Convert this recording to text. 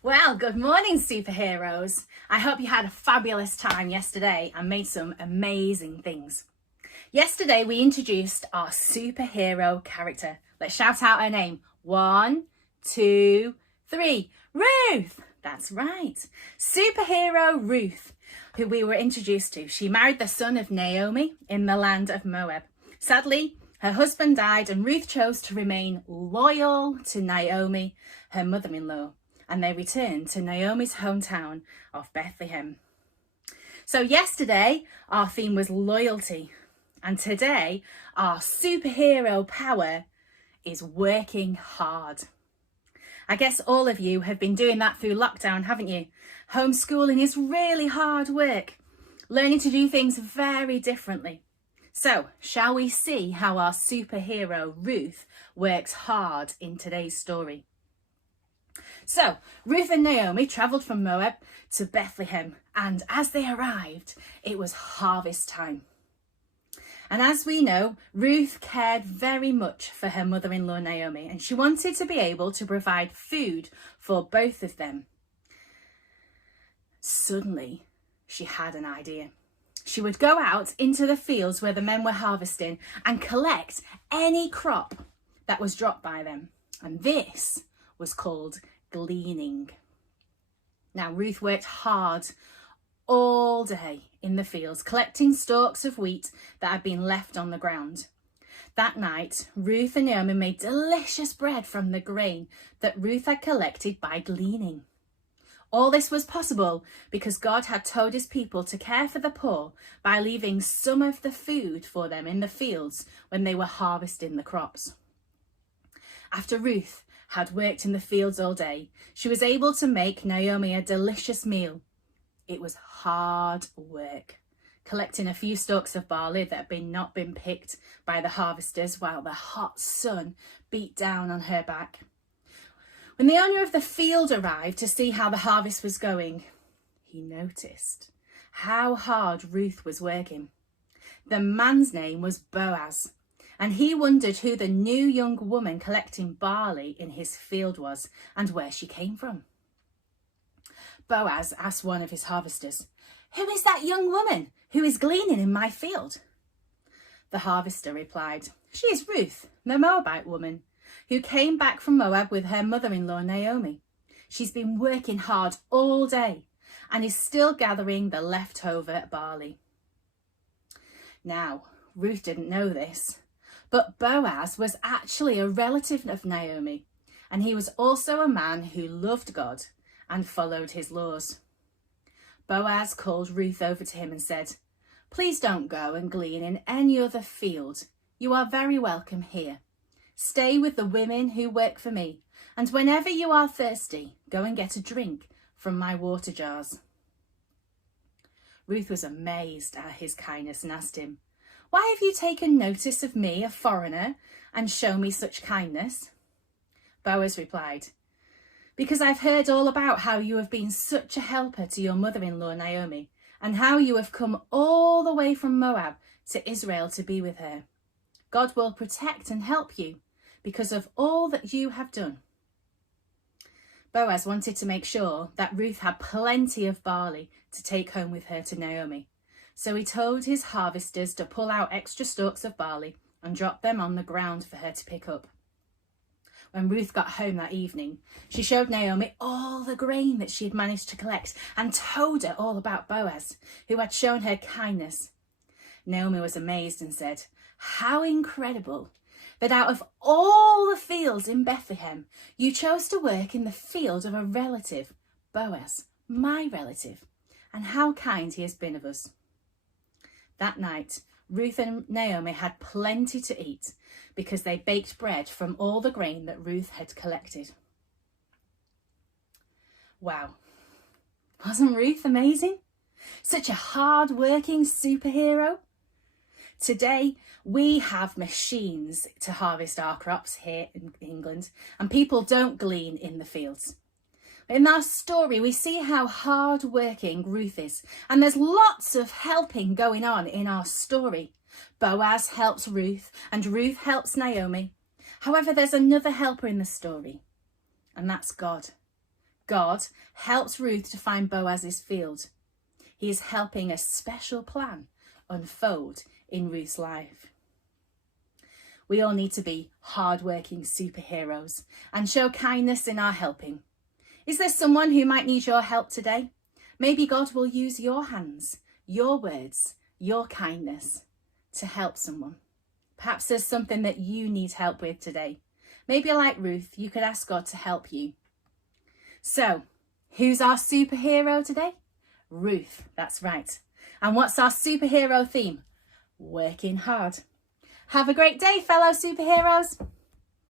Well, good morning, superheroes. I hope you had a fabulous time yesterday and made some amazing things. Yesterday, we introduced our superhero character. Let's shout out her name. 1, 2, 3. Ruth! That's right. Superhero Ruth, who we were introduced to. She married the son of Naomi in the land of Moab. Sadly, her husband died and Ruth chose to remain loyal to Naomi, her mother-in-law, and they returned to Naomi's hometown of Bethlehem. So yesterday, our theme was loyalty, and today, our superhero power is working hard. I guess all of you have been doing that through lockdown, haven't you? Homeschooling is really hard work, learning to do things very differently. So, shall we see how our superhero Ruth works hard in today's story? So, Ruth and Naomi travelled from Moab to Bethlehem, and as they arrived, it was harvest time. And as we know, Ruth cared very much for her mother-in-law Naomi, and she wanted to be able to provide food for both of them. Suddenly, she had an idea. She would go out into the fields where the men were harvesting and collect any crop that was dropped by them. And this was called gleaning. Now, Ruth worked hard all day in the fields, collecting stalks of wheat that had been left on the ground. That night, Ruth and Naomi made delicious bread from the grain that Ruth had collected by gleaning. All this was possible because God had told his people to care for the poor by leaving some of the food for them in the fields when they were harvesting the crops. After Ruth had worked in the fields all day, she was able to make Naomi a delicious meal. It was hard work, collecting a few stalks of barley that had not been picked by the harvesters while the hot sun beat down on her back. When the owner of the field arrived to see how the harvest was going, he noticed how hard Ruth was working. The man's name was Boaz, and he wondered who the new young woman collecting barley in his field was and where she came from. Boaz asked one of his harvesters, "Who is that young woman who is gleaning in my field?" The harvester replied, "She is Ruth, the Moabite woman, who came back from Moab with her mother-in-law Naomi. She's been working hard all day and is still gathering the leftover barley." Now, Ruth didn't know this, but Boaz was actually a relative of Naomi, and he was also a man who loved God and followed his laws. Boaz called Ruth over to him and said, "Please don't go and glean in any other field. You are very welcome here. Stay with the women who work for me, and whenever you are thirsty, go and get a drink from my water jars." Ruth was amazed at his kindness and asked him, "Why have you taken notice of me, a foreigner, and shown me such kindness?" Boaz replied, "Because I've heard all about how you have been such a helper to your mother-in-law Naomi, and how you have come all the way from Moab to Israel to be with her. God will protect and help you because of all that you have done." Boaz wanted to make sure that Ruth had plenty of barley to take home with her to Naomi. So he told his harvesters to pull out extra stalks of barley and drop them on the ground for her to pick up. When Ruth got home that evening, she showed Naomi all the grain that she had managed to collect and told her all about Boaz, who had shown her kindness. Naomi was amazed and said, "How incredible that out of all the fields in Bethlehem, you chose to work in the field of a relative, Boaz, my relative, and how kind he has been of us." That night, Ruth and Naomi had plenty to eat because they baked bread from all the grain that Ruth had collected. Wow, wasn't Ruth amazing? Such a hard-working superhero. Today, we have machines to harvest our crops here in England, and people don't glean in the fields. In our story, we see how hard-working Ruth is, and there's lots of helping going on in our story. Boaz helps Ruth, and Ruth helps Naomi. However, there's another helper in the story, and that's God. God helps Ruth to find Boaz's field. He is helping a special plan unfold in Ruth's life. We all need to be hard-working superheroes and show kindness in our helping. Is there someone who might need your help today? Maybe God will use your hands, your words, your kindness to help someone. Perhaps there's something that you need help with today. Maybe like Ruth, you could ask God to help you. So, who's our superhero today? Ruth, that's right. And what's our superhero theme? Working hard. Have a great day, fellow superheroes.